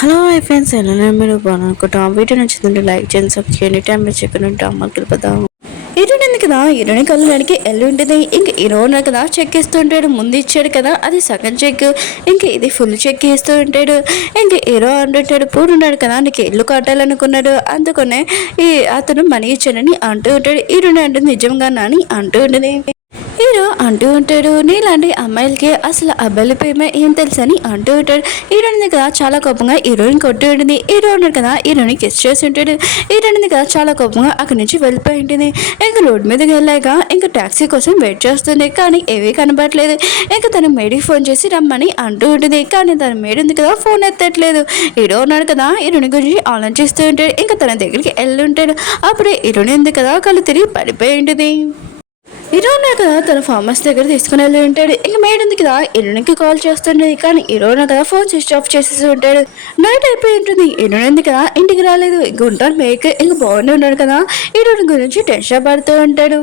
Hello hi friends, ఎలా మీరు బాగున్నాను. వీడియో నచ్చిందంటే లైక్ చేయండి, సబ్స్క్రైబ్ చేయండి. టైం వేస్ట్ చేయకుండా అమ్మకి వెళ్ళిపోదాం. ఇరుండింది కదా, ఇరుని కళ్ళడానికి ఎల్లు ఉంటుంది. ఇంక ఇరోన కదా చెక్ ఇస్తూ ఉంటాడు. ముందు ఇచ్చాడు కదా, అది సగం చెక్. ఇంక ఇది ఫుల్ చెక్ ఇస్తూ ఉంటాడు. ఇంక హీరో అంటుంటాడు, పూడున్నాడు కదా, నీకు ఇల్లు కట్టాలనుకున్నాడు, అందుకనే అతను మనీ ఇచ్చాడని అంటూ ఉంటాడు. ఇరుని అంటే నిజంగా నాని అంటూ ఉంటుంది. హీరో అంటూ ఉంటాడు, నీలాంటి అమ్మాయిలకి అసలు అబ్బాయిల ప్రేమ ఏం తెలుసని అంటూ ఉంటాడు. హీరోయిన్ కదా చాలా కోపంగా హీరోయిన్ కొట్టి ఉంటుంది. హీరో ఉన్నాడు కదా, హీరోని కిస్ చేసి ఉంటాడు. హీరోయిన్ కదా చాలా కోపంగా అక్కడి నుంచి వెళ్ళిపోయి ఉంటుంది. ఇంకా రోడ్ మీదకి వెళ్ళాక ఇంకా టాక్సీ కోసం వెయిట్ చేస్తుంది, కానీ ఏవీ కనబడట్లేదు. ఇంకా తన మేడికి ఫోన్ చేసి రమ్మని అంటూ ఉంటుంది, కానీ తన మేడి ఉంది కదా ఫోన్ ఎత్తట్లేదు. హీరో ఉన్నాడు కదా, హీరోని గురించి ఆలోచిస్తూ ఉంటాడు. ఇంకా తన దగ్గరికి వెళ్ళి ఉంటాడు. అప్పుడే హీరోని ఉంది కదా కళ్ళు తిరిగి పడిపోయి ఉంటుంది. ఇరోనా కదా తన ఫార్మర్స్ దగ్గర తీసుకుని వెళ్ళి ఉంటాడు. ఇంకా మేడ్ ఉంది కదా ఇరునికి కాల్ చేస్తుండేది, కానీ ఇరోనా కదా ఫోన్ స్విచ్ ఆఫ్ చేసేసి ఉంటాడు. నైట్ అయిపోయి ఉంటుంది. ఇరుని ఉంది కదా ఇంటికి రాలేదు. గుంటాను మేక్ ఇంకా బాగుండి ఉన్నాడు కదా, ఇరుని గురించి టెన్షన్ పడుతూ ఉంటాడు.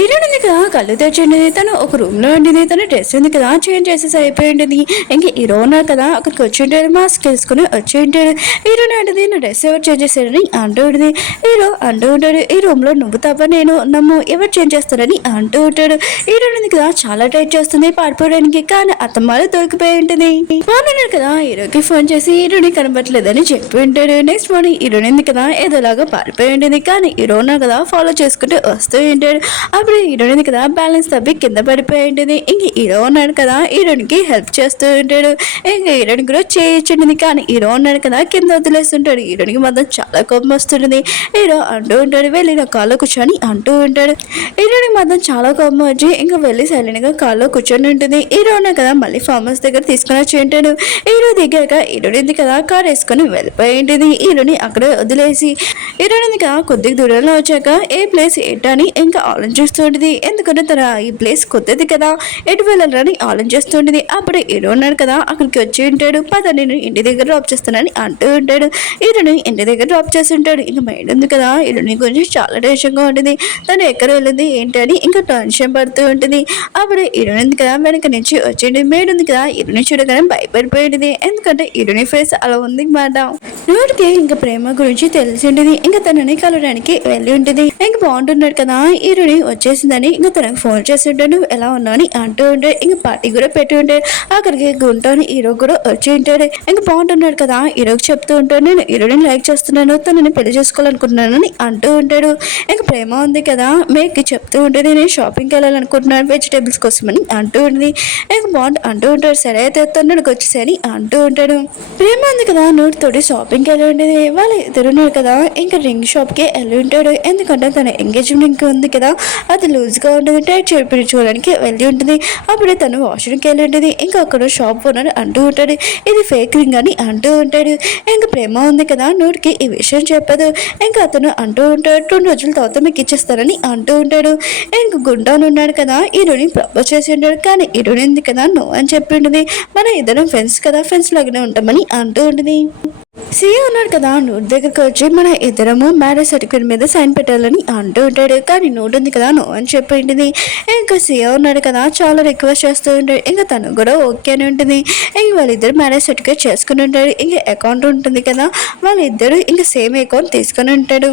ఏడుంది కదా కళ్ళు తెచ్చింది. తను ఒక రూమ్ లో ఉండింది. తను డ్రెస్ ఉంది కదా చేంజ్ చేసేసి అయిపోయి ఉంటుంది. ఇంక హీరో ఉన్నారు కదా అక్కడికి వచ్చి ఉంటాడు. మాస్క్ వేసుకుని వచ్చి ఉంటాడు. హీరోని అంటుంది, నా డ్రెస్ ఎవరు చేంజ్ చేశారని అంటూ ఉంటుంది. హీరో అంటూ ఉంటాడు, ఈ రూమ్ లో నువ్వు తప్ప నేను నమ్ము ఎవరు చేంజ్ చేస్తారని అంటూ ఉంటాడు. హీరోని కదా చాలా టైట్ చేస్తుంది పారిపోవడానికి, కానీ అత్తమ్మాలు దొరికిపోయి ఉంటుంది. బాగున్నాడు కదా హీరోకి ఫోన్ చేసి హీరోని కనబట్టలేదని చెప్పి ఉంటాడు. నెక్స్ట్ మార్నింగ్ హీరోని కదా ఏదోలాగా పారిపోయి ఉంటుంది, కానీ హీరో ఉన్నారు కదా ఫాలో చేసుకుంటూ వస్తూ ఉంటాడు. అప్పుడు హీరోయిన్ కదా బ్యాలెన్స్ తప్పి కింద పడిపోయి ఉంటుంది. ఇంక హీరో ఉన్నాడు కదా హీరోయిన్కి హెల్ప్ చేస్తూ ఉంటాడు. ఇంకా హీరోయిన్ కూడా చేయించుంటుంది, కానీ హీరో ఉన్నాడు కదా కింద వదిలేస్తుంటాడు. హీరోయిన్కి మాత్రం చాలా కోపం వస్తుంటుంది. హీరో అంటూ ఉంటాడు, వెళ్ళి నా కాల్లో కూర్చొని అంటూ ఉంటాడు. హీరోయిన్కి మాత్రం చాలా కోపం వచ్చి ఇంకా వెళ్ళి సైలెంట్ గా కాల్లో కూర్చొని ఉంటుంది. హీరో ఉన్నాడు కదా మళ్ళీ ఫామ్ హౌస్ దగ్గర తీసుకుని వచ్చి ఉంటాడు. హీరో దిగాక హీరోయిన్ కదా కార్ వేసుకొని వెళ్ళిపోయి ఉంటుంది. హీరోని అక్కడే వదిలేసి హీరోయిన్ కదా కొద్దిగా దూరంలో వచ్చాక ఏ ప్లేస్ ఏంటని ఇంకా ఆలోచిస్తుంటుంది. ఎందుకంటే తన ఈ ప్లేస్ కొత్తది కదా, ఎటు వెళ్ళాలని ఆలోచిస్తుంటుంది. అప్పుడు హీరో ఉన్నాడు కదా అక్కడికి వచ్చి ఉంటాడు. పద నేను ఇంటి దగ్గర డ్రాప్ చేస్తానని అంటూ ఉంటాడు. హీరోని ఇంటి దగ్గర డ్రాప్ చేసి ఉంటాడు. ఇంకా మైండ్ ఉంది కదా హీరోని గురించి చాలా టెన్షన్గా ఉంటుంది. తను ఎక్కడ వెళ్ళింది ఏంటని ఇంకా టెన్షన్ పడుతూ ఉంటుంది. అప్పుడు హీరోని ఉంది కదా వెనక నుంచి వచ్చింది. మేడ్ ఉంది కదా హీరోని చూడగానే భయపడిపోయి ఉంటుంది. ఎందుకంటే హీరోని ఫేస్ అలా ఉంది మాట. నోటికి ఇంకా ప్రేమ గురించి తెలిసి ఉంటుంది. ఇంకా తనని కలవడానికి వెళ్ళి ఉంటుంది. ఇంకా బాగుంటున్నాడు కదా హీరోని వచ్చేసిందని ఇంకా తనకు ఫోన్ చేసి ఉంటాడు. నువ్వు ఎలా ఉన్నావు అని అంటూ ఉంటాడు. ఇంకా పార్టీ కూడా పెట్టి ఉంటాడు. అక్కడికి గుంటాను హీరో కూడా వచ్చి ఉంటాడు. ఇంకా బాగుంటున్నాడు కదా హీరోకి చెప్తూ ఉంటాడు, నేను హీరోని లైక్ చేస్తున్నాను, తనని పెళ్లి చేసుకోవాలనుకుంటున్నాను అని అంటూ ఉంటాడు. ఇంకా ప్రేమ ఉంది కదా మేకి చెప్తూ ఉంటుంది, నేను షాపింగ్కి వెళ్ళాలనుకుంటున్నాను వెజిటేబుల్స్ కోసం అని అంటూ ఉంటుంది. ఇంకా బాగుంటు అంటూ ఉంటాడు, సరే అయితే తొందరకి వచ్చేసరి అంటూ ఉంటాడు. ప్రేమ ఉంది కదా నోటితోటి షాపింగ్కి వెళ్ళి ఉంటుంది. వాళ్ళు ఇద్దరున్నారు కదా ఇంకా రింగ్ షాప్కి వెళ్ళి ఉంటాడు. ఎందుకంటే తన ఎంగేజ్మెంట్ ఉంది కదా అది లూజ్గా ఉంటుంది, టైట్ చేయించుకోవడానికి వెళ్ళి ఉంటుంది. అప్పుడే తను వాష్రూమ్కి వెళ్ళి ఉంటుంది. ఇంకా అక్కడ షాప్ ఓనర్ అంటూ ఉంటాడు, ఇది ఫేక్ రింగ్ అని అంటూ ఉంటాడు. ఇంకా ప్రేమ ఉంది కదా నోటికి ఈ విషయం చెప్పదు. ఇంకా అతను అంటూ ఉంటాడు, 2 రోజుల తర్వాత మీకు ఇచ్చేస్తారని అంటూ ఉంటాడు. ఇంకా గుండాను ఉన్నాడు కదా హీరోని ప్రపోజ్ చేసి ఉంటాడు, కానీ హీరోని ఉంది కదా నో అని చెప్పి ఉంటుంది. మన ఇద్దరం ఫ్రెండ్స్ కదా, ఫ్రెండ్స్ లాగానే ఉంటామని అంటూ ఉంటుంది. సీఏ ఉన్నాడు కదా నోట్ దగ్గరికి వచ్చి మన ఇద్దరము మ్యారేజ్ సర్టిఫికేట్ మీద సైన్ పెట్టాలని అంటూ ఉంటాడు, కానీ నోట్ ఉంది కదా నో అని చెప్పింటుంది. ఇంకా సీఏ ఉన్నాడు కదా చాలా రిక్వెస్ట్ చేస్తూ ఉంటాడు. ఇంకా తను కూడా ఓకే అని ఉంటుంది. ఇంక వాళ్ళిద్దరు మ్యారేజ్ సర్టిఫికేట్ చేసుకుని ఉంటాడు. ఇంకా అకౌంట్ ఉంటుంది కదా వాళ్ళిద్దరు ఇంకా సేమ్ అకౌంట్ తీసుకొని ఉంటాడు.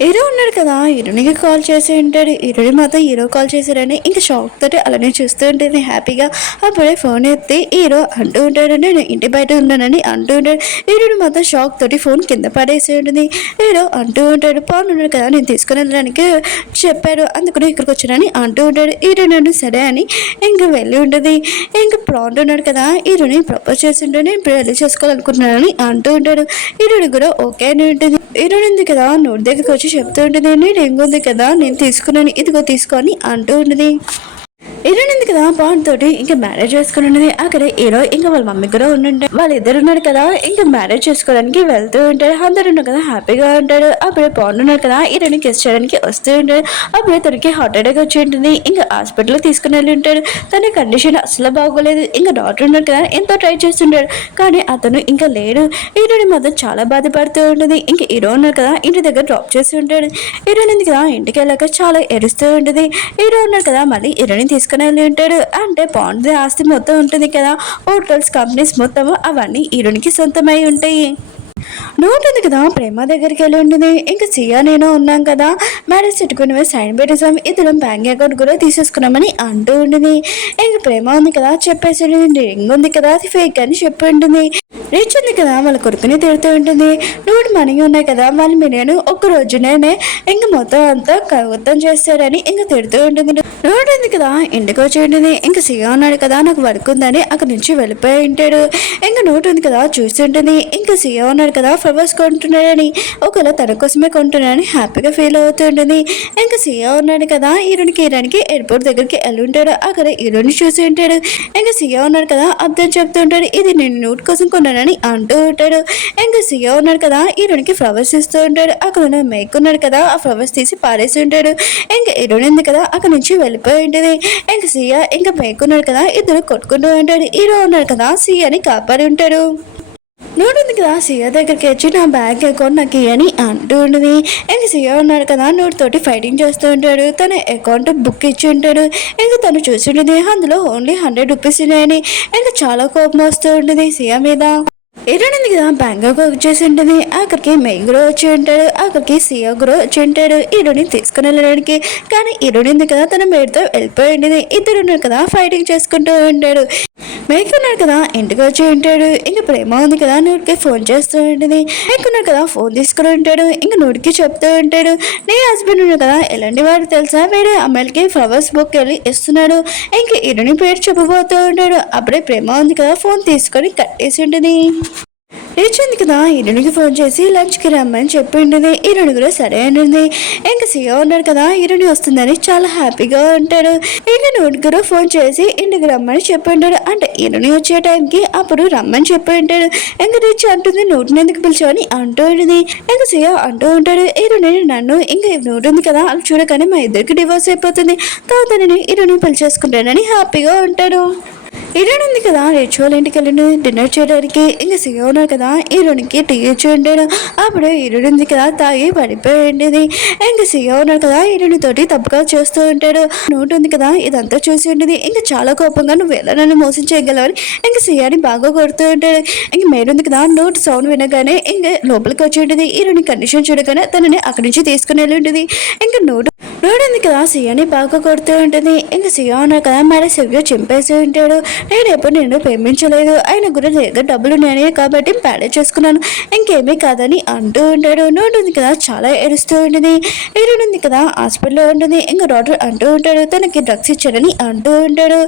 హీరో ఉన్నాడు కదా హీరోనికి కాల్ చేసి ఉంటాడు. హీరోని మాత్రం హీరో కాల్ చేశారని ఇంకా షాక్ తోటి అలానే చూస్తూ ఉంటుంది హ్యాపీగా. అప్పుడే ఫోన్ ఎత్తి హీరో అంటూ ఉంటాడు, నేను ఇంటి బయట ఉన్నానని అంటూ ఉంటాడు. హీరోని మాత్రం షాక్ తోటి ఫోన్ కింద పడేసి ఉంటుంది. హీరో అంటూ ఉంటాడు, పవన్ ఉన్నాడు కదా నేను తీసుకుని వెళ్ళడానికి చెప్పాడు, అందుకని ఇక్కడికి వచ్చానని అంటూ ఉంటాడు. హీరో నన్ను సరే అని ఇంకా వెళ్ళి ఉంటుంది. ఇంకా ప్రాంట్ ఉన్నాడు కదా హీరోని ప్రపోజ్ చేసి ఉంటాడు, నేను పెళ్లి చేసుకోవాలనుకుంటున్నానని అంటూ ఉంటాడు. హీరోని కూడా ఓకే అని ఉంటుంది. హీరోని ఉంది కదా నోటి దగ్గరికి వచ్చి చెప్తూ ఉంటుంది, నేను ఎంగుంది కదా నేను తీసుకున్నాను ఇదిగో తీసుకొని అంటూ ఉంటుంది. హీరోయిన్ ఉంది కదా పాన్ తోటి ఇంకా మ్యారేజ్ చేసుకుని ఉన్నది. అక్కడ హీరో ఇంకా వాళ్ళ మమ్మీ కూడా ఉండుంటారు. వాళ్ళిద్దరు ఉన్నారు కదా ఇంకా మ్యారేజ్ చేసుకోవడానికి వెళ్తూ ఉంటారు. అందరు ఉన్నారు కదా హ్యాపీగా ఉంటాడు. అప్పుడే పాన్ ఉన్నారు కదా హీరోని కిస్ చేయడానికి వస్తూ ఉంటాడు. అప్పుడే తనకి హార్ట్ అటాక్ వచ్చి ఉంటుంది. ఇంకా హాస్పిటల్ తీసుకుని వెళ్ళి ఉంటాడు. తన కండిషన్ అసలు బాగోలేదు. ఇంకా డాక్టర్ ఉన్నారు కదా ఎంతో ట్రై చేస్తుంటాడు, కానీ అతను ఇంకా లేడు. హీరోని మాత్రం చాలా బాధపడుతూ ఉంటుంది. ఇంకా హీరో ఉన్నారు కదా ఇంటి దగ్గర డ్రాప్ చేసి ఉంటాడు. హీరోయిన్ ఉంది కదా ఇంటికి వెళ్ళాక చాలా ఎరుస్తూ ఉంటుంది. హీరో ఉన్నారు కదా మళ్ళీ హీరోని హీరోని తీసుకుని వెళ్ళి ఉంటాడు. అంటే బాగుంది ఆస్తి మొత్తం ఉంటుంది కదా, హోటల్స్ కంపెనీస్ మొత్తం అవన్నీ హీరోనికి సొంతమై ఉంటాయి. ఉంటుంది కదా ప్రేమ దగ్గరికి వెళ్ళి ఉంటుంది. ఇంకా సియా నేను ఉన్నాం కదా, మ్యారేజ్ పెట్టుకుని సైన్ పెట్టేసాం, ఇద్దరం బ్యాంక్ అకౌంట్ కూడా తీసేసుకున్నామని అంటూ ఉంటుంది. ఇంక ప్రేమ ఉంది కదా చెప్పేసి రింగ్ ఉంది కదా అది ఫేక్ అని చెప్పి ఉంటుంది. రిచ్ ఉంది కదా వాళ్ళ కొడుకుని తిడుతూ ఉంటుంది. నువ్వు మనీ ఉన్నాయి కదా వాళ్ళ నేను ఒక్క రోజునే ఇంక మొత్తం అంతా కవిత్వం చేస్తాడని ఇంక తిడుతూ ఉంటుంది. రోడ్ ఉంది కదా ఇంటికి వచ్చి ఉంటుంది. ఇంక సియా ఉన్నాడు కదా నాకు వర్క్ ఉందని అక్కడి నుంచి వెళ్ళిపోయి ఉంటాడు. ఇంక నోట్ ఉంది కదా చూసి ఉంటుంది. ఇంకా సియా ఉన్నాడు కదా ఫ్లవర్స్ కొంటున్నాడని, ఒకవేళ తన కోసమే కొంటున్నాడని హ్యాపీగా ఫీల్ అవుతూ ఉంటుంది. ఇంకా సియా ఉన్నాడు కదా హీరోనికి ఎయిర్పోర్ట్ దగ్గరికి వెళ్ళి ఉంటాడు. అక్కడ హీరోని చూసి ఉంటాడు. ఇంకా సియా ఉన్నాడు కదా అర్థం చెప్తూ ఉంటాడు, ఇది నేను నోట్ కోసం కొన్నానని అంటూ ఉంటాడు. ఇంకా సియా ఉన్నాడు కదా హీరోనికి ఫ్లవర్స్ ఇస్తూ ఉంటాడు. అక్కడ ఉన్న మేక్ ఉన్నాడు కదా ఆ ఫ్లవర్స్ తీసి పారేసి ఉంటాడు. ఇంకా హీరోయిన్ ఉంది కదా అక్కడ నుంచి వెళ్ళిపోయి ఉంటుంది. ఇంకా సియా ఇంకా మేక్ ఉన్నాడు కదా ఇద్దరు కొట్టుకుంటూ ఉంటాడు. హీరో ఉన్నాడు కదా సియాని కాపాడి ఉంటాడు. నోట్ ఉంది కదా సియా దగ్గరికి వచ్చి నా బ్యాంక్ అకౌంట్ నాకు ఇయ్యని అంటూ ఉంటుంది. ఇంకా సియా ఉన్నాడు కదా నోట్ తోటి ఫైటింగ్ చేస్తూ ఉంటాడు. తన అకౌంట్ బుక్ ఇచ్చి ఉంటాడు. ఇంకా తను చూసి ఉంటుంది అందులో ఓన్లీ 100 రూపీస్ ఉన్నాయని. ఇంకా చాలా కోపం వస్తూ ఉంటుంది సియా మీద. ఏడాడింది కదా బ్యాంకాక్ వచ్చేసి ఉంటుంది. అక్కడికి మెయిన్ గురో వచ్చి ఉంటాడు. అక్కడికి సియా గురో వచ్చి ఉంటాడు హీరోని తీసుకుని వెళ్ళడానికి. కానీ హీరోయిన్ కదా తన మేడ్తో వెళ్ళిపోయి ఉంటుంది. ఇద్దరు ఉన్నారు కదా ఫైటింగ్ చేసుకుంటూ ఉంటాడు. మేక్ ఉన్నాడు కదా ఇంటికి వచ్చి ఉంటాడు. ఇంక ప్రేమ ఉంది కదా నోటికి ఫోన్ చేస్తూ ఉంటుంది. మేక్ ఉన్నాడు కదా ఫోన్ తీసుకుని ఉంటాడు. ఇంక నోటికి చెప్తూ ఉంటాడు, నీ హస్బెండ్ ఉన్నాడు కదా ఎలాంటి వాడు తెలుసా, వేరే అమ్మాయిలకి ఫ్లవర్స్ బుక్ వెళ్ళి ఇస్తున్నాడు. ఇంక హీరోని పేరు చెప్పబోతూ ఉంటాడు. అప్పుడే ప్రేమ ఉంది కదా ఫోన్ తీసుకొని కట్టేసి ఉంటుంది. రిచ్ కదా హీరోనికి ఫోన్ చేసి లంచ్కి రమ్మని చెప్పి ఉంటుంది. హీరోని కూడా సరే అంటుంది. ఇంకా సియా ఉన్నాడు కదా హీరోని వస్తుందని చాలా హ్యాపీగా ఉంటాడు. ఇంకా నోటి కూడా ఫోన్ చేసి ఇంటికి రమ్మని చెప్పి ఉంటాడు. అంటే హీరోని వచ్చే టైంకి అప్పుడు రమ్మని చెప్పి ఉంటాడు. ఇంకా రిచ్ అంటుంది నోటిని ఎందుకు పిలిచావని అంటూ ఉంటుంది. ఇంకా సియా అంటూ ఉంటాడు, హీరోని నన్ను ఇంకా నోటి ఉంది కదా అది చూడగానే మా ఇద్దరికి డివోర్స్ అయిపోతుంది, తర్వాత నేను హీరోని పిలిచేసుకుంటానని హ్యాపీగా ఉంటాడు. హీరోయిన్ ఉంది కదా రిచ్ వాళ్ళ ఇంటికి వెళ్ళి డిన్నర్ చేయడానికి. ఇంకా సియా ఉన్నాడు కదా హీరోనికి టీ ఇచ్చి ఉంటాడు. అప్పుడు హీరోయిన్ ఉంది కదా తాగి పడిపోయి ఉండేది. ఇంకా సియా ఉన్నాడు కదా హీరోయిన్ తోటి తప్పుగా చేస్తూ ఉంటాడు. నోట్ ఉంది కదా ఇదంతా చూసి ఉండేది. ఇంకా చాలా కోపంగా నువ్వు ఎలా నన్ను మోసం చేయగలవని ఇంకా సియాని బాగా కొడుతూ ఉంటాడు. ఇంక మేరుంది కదా నోట్ సౌండ్ వినగానే ఇంకా లోపలికి వచ్చి ఉంటుంది. హీరోని కండిషన్ చూడగానే తనని అక్కడి నుంచి తీసుకుని వెళ్ళి ఉంటుంది. ఇంకా నోట్ ఉంది కదా సియాని బాగా కొడుతూ ఉంటుంది. ఇంకా సియా ఉన్నాడు కదా మేడం సిగ్గా చింపేసి ఉంటాడు. నేను ఎప్పుడు నేను ప్రేమించలేదు, ఆయన కూడా దగ్గర డబ్బులు ఉన్నాయని కాబట్టి ప్యాడే చేసుకున్నాను, ఇంకేమీ కాదని అంటూ ఉంటాడు. నోట్ ఉంది కదా చాలా ఏడుస్తూ ఉంటుంది. హీరోయిన్ ఉంది కదా హాస్పిటల్లో ఉంటుంది. ఇంకా డాక్టర్ అంటూ ఉంటాడు తనకి డ్రగ్స్ ఇచ్చాడని అంటూ ఉంటాడు.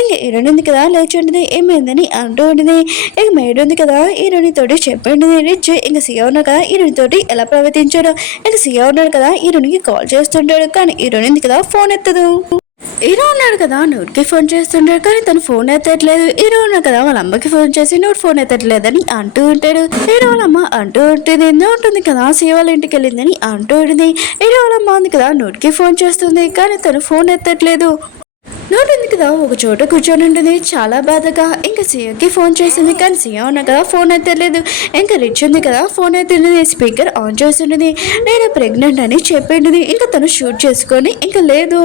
ఇంక హీరోయిన్ ఉంది కదా లేచి ఉంటుంది, ఏమైందని అంటూ ఉంటుంది. ఇంక మేడ్ ఉంది కదా హీరోయిన్ తోటి చెప్పండి రిచ్ ఇంకా సియా ఉన్నాడు కదా హీరోయిన్ తోటి ఎలా ప్రవర్తించాడో. ఇంకా సియా ఉన్నాడు కదా హీరోయిన్కి కాల్ చేస్తుంటాడు. కానీ హీరోయిన్ ఉంది కదా ఫోన్ ఎత్తదు. హీరో ఉన్నాడు కదా నోట్కి ఫోన్ చేస్తుంటాడు. కానీ తను ఫోన్ ఎత్తట్లేదు. హీరో ఉన్నాడు కదా వాళ్ళ అమ్మకి ఫోన్ చేసి నోట్ ఫోన్ ఎత్తట్లేదని అంటూ ఉంటాడు. హీరో వాళ్ళ అమ్మ అంటూ ఉంటుంది నోట్ ఉంది కదా సియా వాళ్ళ ఇంటికి వెళ్ళిందని అంటూ ఉంటుంది. హీరో వాళ్ళ అమ్మ ఉంది కదా నోట్కి ఫోన్ చేస్తుంది. కానీ తను ఫోన్ ఎత్తట్లేదు. నోట్ ఉంది కదా ఒక చోట కూర్చొని ఉంటుంది చాలా బాధగా. ఇంకా సియాకి ఫోన్ చేసింది కానీ సియా ఉన్నా కదా ఫోన్ ఎత్తలేదు. ఇంకా రిచ్ ఉంది కదా ఫోన్ ఎత్తింది, స్పీకర్ ఆన్ చేస్తుంటుంది. నేను ప్రెగ్నెంట్ అని చెప్పింది. ఇంకా తను షూట్ చేసుకొని ఇంకా లేదు.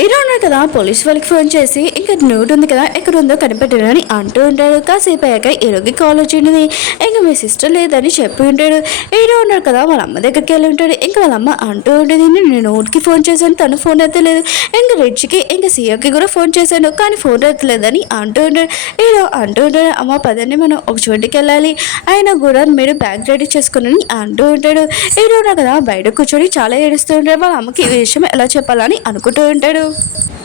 హీరో ఉన్నాడు కదా పోలీస్ వాళ్ళకి ఫోన్ చేసి ఇంకా నోట్ ఉంది కదా ఎక్కడ ఉందో కనిపెట్టడని అంటూ ఉంటాడు. కాసేపు అయ్యాక హీరోకి కాల్ వచ్చింది. ఇంకా మీ సిస్టర్ లేదని చెప్పి ఉంటాడు. హీరో ఉన్నాడు కదా వాళ్ళ అమ్మ దగ్గరికి వెళ్ళి ఉంటాడు. ఇంకా వాళ్ళ అమ్మ అంటూ ఉంటుంది నేను నోట్కి ఫోన్ చేశాను తను ఫోన్ ఎత్తలేదు. ఇంకా రిచ్కి ఇంకా సియాకి కూడా ఫోన్ చేశాను కానీ ఫోన్ ఎత్తలేదని అంటూ ఉంటాడు. హీరో అంటూ ఉంటాడు అమ్మ పదండి మనం ఒక చోటికి వెళ్ళాలి, అయినా కూడా మీరు బ్యాగ్ రెడీ చేసుకుని అంటూ ఉంటాడు. హీరో కదా బయట కూర్చొని చాలా ఏడుస్తూ ఉంటాడు. వాళ్ళ అమ్మకి ఈ విషయం ఎలా చెప్పాలని అనుకుంటూ ఉంటాడు.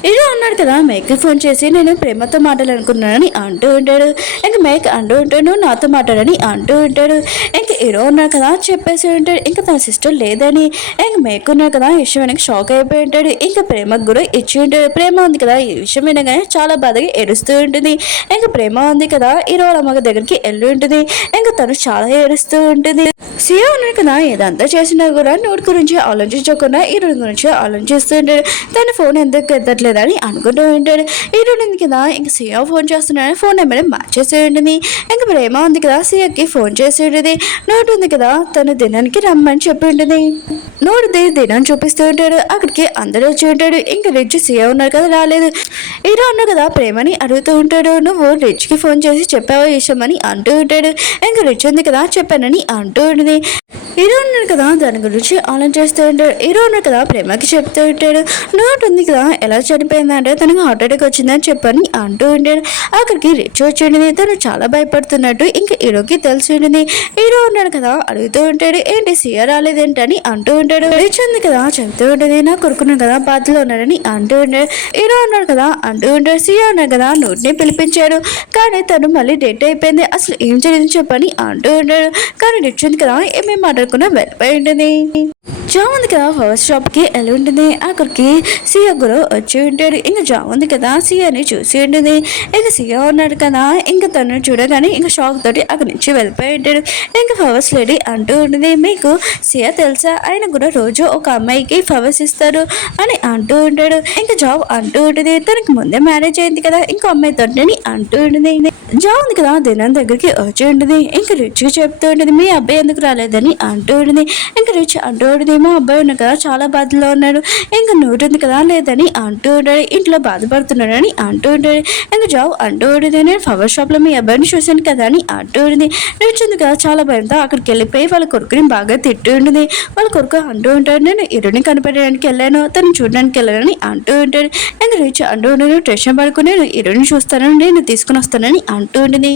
హీరో అన్నాడు కదా మేక్కి ఫోన్ చేసి నేను ప్రేమతో మాట్లాడాలనుకున్నానని అంటూ ఉంటాడు. ఇంక మేక్ అంటూ ఉంటాడు నాతో మాట్లాడని అంటూ ఉంటాడు. ఇంక హీరో ఉన్నాడు కదా చెప్పేసి ఉంటాడు ఇంకా తన సిస్టర్ లేదని. ఇంక మేక్ ఉన్నాడు కదా ఈ విషయం వెనక షాక్ అయిపోయి ఉంటాడు. ఇంకా ప్రేమకు కూడా ఇచ్చి ఉంటాడు. ప్రేమ ఉంది కదా ఈ విషయం వినగానే చాలా బాధగా ఏడుస్తూ ఉంటుంది. ఇంకా ప్రేమ ఉంది కదా హీరో అమ్మ దగ్గరికి వెళ్ళి ఉంటుంది. ఇంకా తను చాలా ఏడుస్తూ ఉంటుంది. సియా ఉన్నాడు కదా ఇదంతా చేసినా కూడా నోట్ గురించి ఆలోచించకుండా హీరో గురించి ఆలోచిస్తూ ఉంటాడు. తన ఫోన్ ఎందుకు ఎత్తట్లేదని అనుకుంటూ ఉంటాడు. హీరో ఉంది కదా ఇంక సియా ఫోన్ చేస్తున్నాడని ఫోన్ నెంబర్ మార్చేసి ఉంటుంది. ఇంకా ప్రేమ ఉంది కదా సియాకి ఫోన్ చేసి ఉంటుంది. నోట్ ఉంది కదా తను దినానికి రమ్మని చెప్పి ఉంటుంది. నోరు దినం చూపిస్తూ ఉంటాడు. అక్కడికి అందరూ వచ్చి ఉంటాడు. ఇంకా రిచ్ సీఏ ఉన్నారు కదా, రాలేదు. హీరో అన్నావు కదా ప్రేమని అడుగుతూ ఉంటాడు. నువ్వు రిచ్కి ఫోన్ చేసి చెప్పావో ఇష్టం అని అంటూ ఉంటాడు. ఇంకా రిచ్ ఉంది కదా చెప్పానని అంటూ ఉంటుంది. హీరో ఉన్నాడు కదా దాని గురించి ఆలోచిస్తూ ఉంటాడు. హీరో ఉన్నాడు కదా ప్రేమకి చెప్తూ ఉంటాడు. నోట్ ఉంది కదా ఎలా చనిపోయిందంటే తనకు హార్ట్ అటాక్ వచ్చిందని చెప్పని అంటూ ఉంటాడు. అక్కడికి రిచ్ వచ్చి ఉంటుంది. తను చాలా భయపడుతున్నట్టు ఇంకా హీరోకి తెలిసి ఉంటుంది. హీరో ఉన్నాడు కదా అడుగుతూ ఉంటాడు. ఏంటి సీఆర్ రాలేదేంటని అంటూ ఉంటాడు. రిచ్ ఉంది కదా చెప్తూ ఉంటుంది. నా కొడుకున్నాడు కదా బాధలో ఉన్నాడని అంటూ ఉంటాడు. హీరో ఉన్నాడు కదా అంటూ ఉంటాడు. సీఆర్ ఉన్నాడు కదా నోట్ని పిలిపించాడు కానీ తను మళ్ళీ డెట్ అయిపోయింది, అసలు ఏం జరిగింది చెప్పని అంటూ ఉంటాడు. కానీ రిచ్ ఉంది కదా ఏమేమి మాట్లాడుకున్నా వెళ్ళిపోయి ఉంటుంది. జామ్ ఉంది కదా ఫస్ట్ షాప్కి వెళ్ళి ఉంటుంది. అక్కడికి సీఏ కూడా వచ్చి ఉంటాడు. ఇంకా జామ్ ఉంది కదా సీఏని చూసి ఉంటుంది. ఇంకా సీఏ ఉన్నాడు కదా ఇంకా తను చూడగానే ఇంకా షాక్ తోటి అక్కడి నుంచి వెళ్ళిపోయి ఉంటాడు. ఇంకా ఫ్లవర్స్ లేడీ అంటూ ఉంటుంది. మీకు సీఏ తెలుసా, ఆయన కూడా రోజు ఒక అమ్మాయికి ఫ్లవర్స్ ఇస్తారు అని అంటూ ఉంటాడు. ఇంకా జాబ్ అంటూ ఉంటుంది. తనకి ముందే మ్యారేజ్ అయింది కదా ఇంకో అమ్మాయితో అంటూ ఉంటుంది. జాబ్ ఉంది కదా దినం దగ్గరికి వచ్చి ఉంటుంది. ఇంకా రిచ్ చెప్తూ ఉంటుంది. మీ అబ్బాయి ఎందుకు రాలేదని అంటూ ఉంటుంది. ఇంకా రిచ్ అంటూ ఉంటుంది. మా అబ్బాయి ఉన్నాడు కదా చాలా బాధలో ఉన్నాడు, ఇంకా నోటు ఉంది కదా లేదని అంటూ ఉంటాడు. ఇంట్లో బాధపడుతున్నాడు అని అంటూ ఉంటాడు. ఇంకా జాబ్ అంటూ ఉంటుంది. నేను ఫ్లవర్ షాప్లో మీ అబ్బాయిని చూశాను కదా అని అంటూ ఉంటుంది. రిచ్ ఉంది కదా చాలా భయంతో అక్కడికి వెళ్ళిపోయి వాళ్ళ కొడుకుని బాగా తిట్టు ఉంటుంది. వాళ్ళ కొడుకు అంటూ ఉంటాడు. నేను ఇరుని కనిపెట్టడానికి వెళ్ళాను, తను చూడడానికి వెళ్ళానని అంటూ ఉంటాడు. ఇంకా రిచ్ అంటూ ఉంటాడు. టెన్షన్ పడుకుని నేను ఇరుని చూస్తానని నేను తీసుకుని వస్తానని అంటూ ఉంటుంది.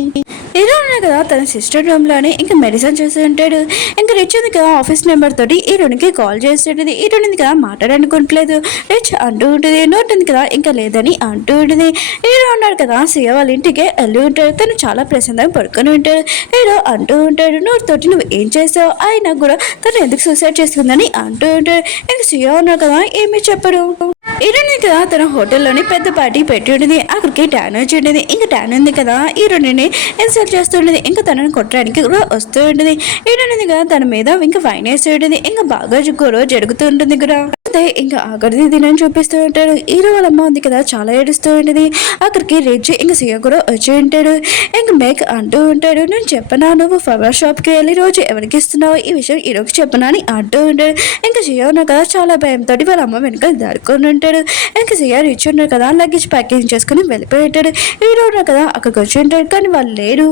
హీరో ఉన్నాడు కదా తన సిస్టర్ రూమ్లోనే ఇంకా మెడిసిన్ చేస్తూ ఉంటాడు. ఇంకా రిచ్ ఉంది కదా ఆఫీస్ నెంబర్ తోటి హీరోనికి కాల్ చేస్తుంటుంది. హీరోని ఉంది కదా మాట్లాడనుకోవట్లేదు. రిచ్ అంటూ ఉంటుంది. నోట్ ఉంది కదా ఇంకా లేదని అంటూ ఉంటుంది. హీరో ఉన్నాడు కదా సీఏ వాళ్ళ ఇంటికి వెళ్ళి ఉంటాడు. తను చాలా ప్రశాంతంగా పడుకొని ఉంటాడు. హీరో అంటూ ఉంటాడు. నోట్ తోటి నువ్వు ఏం చేసావు, ఆయన కూడా తను ఎందుకు సూసైడ్ చేసుకుందని అంటూ ఉంటాడు. ఇంకా సీఏ ఉన్నాడు కదా ఏమీ చెప్పడు. హీరోని కదా తన హోటల్లోని పెద్ద పార్టీ పెట్టి ఉంటుంది. అక్కడికి టాన్ వచ్చి ఉంటుంది. ఇంకా టాన్ ఉంది కదా హీరోని ఇన్సల్ట్ చేస్తుండేది. ఇంకా తనని కొట్టడానికి కూడా వస్తూ ఉంటుంది. హీరోని కదా తన మీద ఇంకా ఫైన్ వేస్తూ ఉంటుంది. ఇంకా బాగా గొడవ జరుగుతూ ఉంటుంది కూడా. ఇంకా ఆఖరిది దినని చూపిస్తూ ఉంటాడు. హీరో వాళ్ళ అమ్మ ఉంది కదా చాలా ఏడుస్తూ ఉంటుంది. అక్కడికి రిచ్ ఇంకా సీఏ కూడా వచ్చి ఉంటాడు. ఇంకా మేక్ అంటూ ఉంటాడు. నేను చెప్పనా నువ్వు ఫ్లవర్ షాప్కి వెళ్ళి రోజు ఎవరికి ఇస్తున్నావు ఈ విషయం హీరోకి చెప్పనా అని అంటూ ఉంటాడు. ఇంకా సీఏ ఉన్నా కదా చాలా భయంతో వాళ్ళ అమ్మ వెనుక దాడుకొని ఉంటాడు. ఇంకా సీఆర్ రిచ్ ఉన్నారు కదా లగేజ్ ప్యాకింగ్ చేసుకుని వెళ్ళిపోయి ఉంటాడు. హీరో ఉన్నారు కదా అక్కడికి వచ్చి ఉంటాడు కానీ వాళ్ళు లేరు.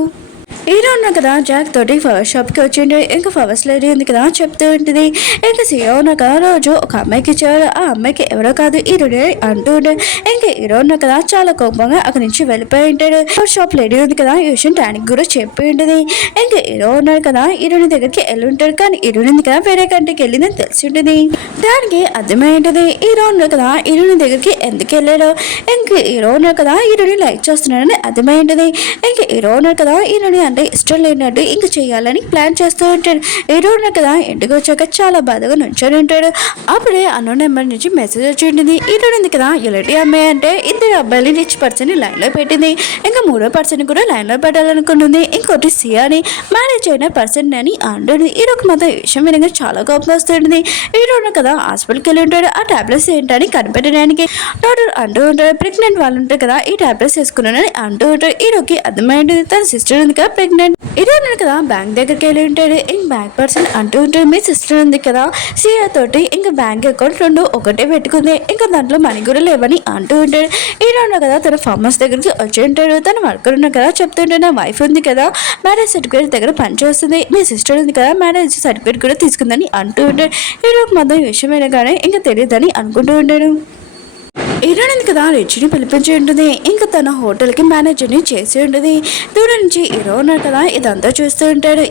హీరో ఉన్నా కదా జాక్ తోటి ఫ్లవర్ షాప్కి వచ్చిండు. ఇంకా ఫ్లవర్స్ లేడీ ఉంది కదా చెప్తూ ఉంటుంది. ఇంకా సీఏ ఉన్నా కదా రోజు ఒక అమ్మాయికి ఇచ్చేవారు, ఆ అమ్మాయికి ఎవరో కాదు హీరోనే అంటూ ఉంటాడు. ఇంకా హీరో ఉన్నా కదా చాలా కోపంగా అక్కడి నుంచి వెళ్ళిపోయి ఉంటాడు. ఫ్లవర్ షాప్ లేడీ ఉంది కదా ఈ విషయం టానికి కూడా చెప్పి ఉంటుంది. ఇంకా హీరో ఉన్నాడు కదా హీరోని దగ్గరికి వెళ్ళి ఉంటాడు కానీ హీరోని ఉంది కదా వేరే కంటికి వెళ్ళిందని తెలిసి ఉంటుంది. దానికి అర్థమై ఉంటుంది. హీరో ఉన్నాడు కదా హీరోని దగ్గరికి ఎందుకు వెళ్ళాడు. ఇంకా హీరో ఉన్నాడు కదా హీరోని లైక్ చేస్తున్నాడని అర్థమై ఉంటుంది. ఇంకా హీరో ఉన్నాడు కదా హీరోని అంటే ఇష్టం లేనట్టు ఇంకా చేయాలని ప్లాన్ చేస్తూ ఉంటాడు. హీరో ఉన్నాడు కదా ఇంటికి వచ్చాక చాలా బాధగా నుంచొని ఉంటాడు. అప్పుడే అన్నో నెంబర్ నుంచి మెసేజ్ వచ్చి ఉంటుంది. హీరో ఉంది కదా ఎలాంటి అమ్మాయి అంటే ఇద్దరు అబ్బాయిని రిచ్ పర్సన్ లైన్లో పెట్టింది. ఇంకా మూడో పర్సన్ కూడా లైన్లో పెట్టాలనుకుంటుంది. ఇంకోటి సియాని మ్యారేజ్ అయిన పర్సన్ అని అంటుంది. హీరోకి మాత్రం ఈ విషయం వినగా చాలా కోపం వస్తుంది. హీరో ఉన్నాడు కదా హాస్పిటల్కి వెళ్ళి ఉంటాడు. ఆ టాబ్లెట్స్ ఏంటని కనిపెట్టడానికి డాక్టర్ అంటూ ఉంటాడు. ప్రెగ్నెంట్ వాళ్ళు ఉంటారు కదా ఈ టాబ్లెట్స్ వేసుకున్నానని అంటూ ఉంటాడు. హీరోకి అర్థమైంది తన సిస్టర్ ఉంది కదా ప్రెగ్నెంట్. హీరో ఉన్నాడు కదా బ్యాంక్ దగ్గరికి వెళ్ళి ఉంటాడు. ఇంక బ్యాంక్ పర్సన్ అంటూ ఉంటాడు మీ సిస్టర్ ఉంది కదా సీఏ తోటి ఇంకా బ్యాంక్ అకౌంట్ రెండు ఒకటే పెట్టుకుంది, ఇంకా దాంట్లో మనీ కూడా లేవని అంటూ ఉంటాడు. హీరో ఉన్నాడు కదా తన ఫార్మర్స్ దగ్గరికి వచ్చి ఉంటాడు. తన వర్కర్ ఉన్నాడు కదా చెప్తుంటే నా వైఫ్ ఉంది కదా మ్యారేజ్ సర్టిఫికేట్ దగ్గర పనిచేస్తుంది, మీ సిస్టర్ ఉంది కదా మ్యారేజ్ సర్టిఫికేట్ కూడా తీసుకుందని అంటూ ఉంటాడు. హీరోకి మాత్రం ఈ విషయం అయినా ఇంకా తెలియదని అనుకుంటూ ఉంటాడు. హీరోయిన్ కదా రిచ్ని పిలిపించి ఉంటుంది. ఇంకా తన హోటల్కి మేనేజర్ని చేసి ఉంటుంది. దూరం నుంచి హీరో ఉన్నాడు కదా ఇదంతా చూస్తూ ఉంటాడు.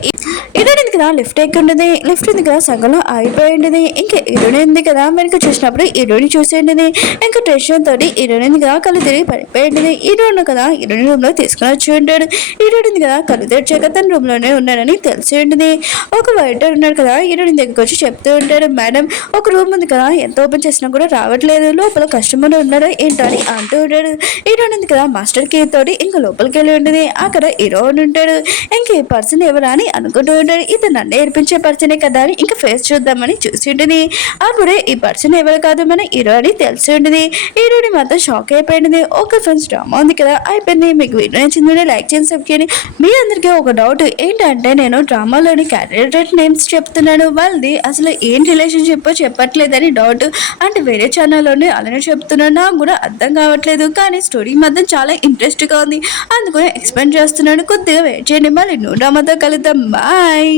హీరోయిన్ కదా లిఫ్ట్ ఎక్కి ఉంటుంది. లిఫ్ట్ ఉంది కదా సగంలో ఆగిపోయి ఉంటుంది. ఇంకా హీరోయిన్ ఉంది కదా వెనక చూసినప్పుడు హీరోయిన్ చూసి ఉంటుంది. ఇంకా టెన్షన్ తోటి హీరోయిన్ కదా కళ్ళు తిరిగి పడిపోయి ఉంటుంది. హీరో ఉన్న కదా హీరోయిన్ రూమ్ లో తీసుకుని వచ్చి ఉంటాడు. హీరోయిన్ కదా కళ్ళు తెరిచాక తన రూమ్ లోనే ఉన్నాడని తెలిసి ఉంటుంది. ఒక వెయిటర్ ఉన్నాడు కదా హీరోయిన్ దగ్గరికి వచ్చి చెప్తూ ఉంటాడు. మేడం ఒక రూమ్ ఉంది కదా ఎంత ఓపెన్ చేసినా కూడా రావట్లేదు, లోపల కస్టమర్ ఉన్నాడు ఏంటని అంటూ ఉంటాడు. హీరోయిన్ ఉంది కదా మాస్టర్ కీ తోటి ఇంకా లోపలికి వెళ్ళి ఉంటుంది. అక్కడ హీరోయిన్ ఉంటాడు. ఇంక ఈ పర్సన్ ఎవరా అని అనుకుంటూ ఉంటాడు, ఇది నన్ను నేర్పించే పర్సనే కదా అని ఇంకా ఫేస్ చూద్దామని చూసి ఉంటుంది. అప్పుడే ఈ పర్సన్ ఎవరు కాదు మన హీరో అని తెలిసి ఉంటుంది. హీరోని మాత్రం షాక్ అయిపోయింది. ఓకే ఫ్రెండ్స్, డ్రామా ఉంది కదా అయిపోయింది. మీకు వీడియో నచ్చిందని లైక్ చేయండి, సబ్స్క్రైబ్ చేయండి. మీ అందరికీ ఒక డౌట్ ఏంటంటే నేను డ్రామాలోని క్యారెక్టర్ నేమ్స్ చెప్తున్నాను, వాళ్ళది అసలు ఏం రిలేషన్షిప్ చెప్పట్లేదని డౌట్. అంటే వేరే ఛానల్లోనే అలానే చెప్తున్నాను, నాకు కూడా అర్థం కావట్లేదు. కానీ స్టోరీ మాత్రం చాలా ఇంట్రెస్ట్గా ఉంది, అందుకని ఎక్స్ప్లెయిన్ చేస్తున్నాను. కొద్దిగా వెయిట్ చేయండి, మళ్ళీ న్యూ డ్రామాతో కలుద్దాం. బాయ్.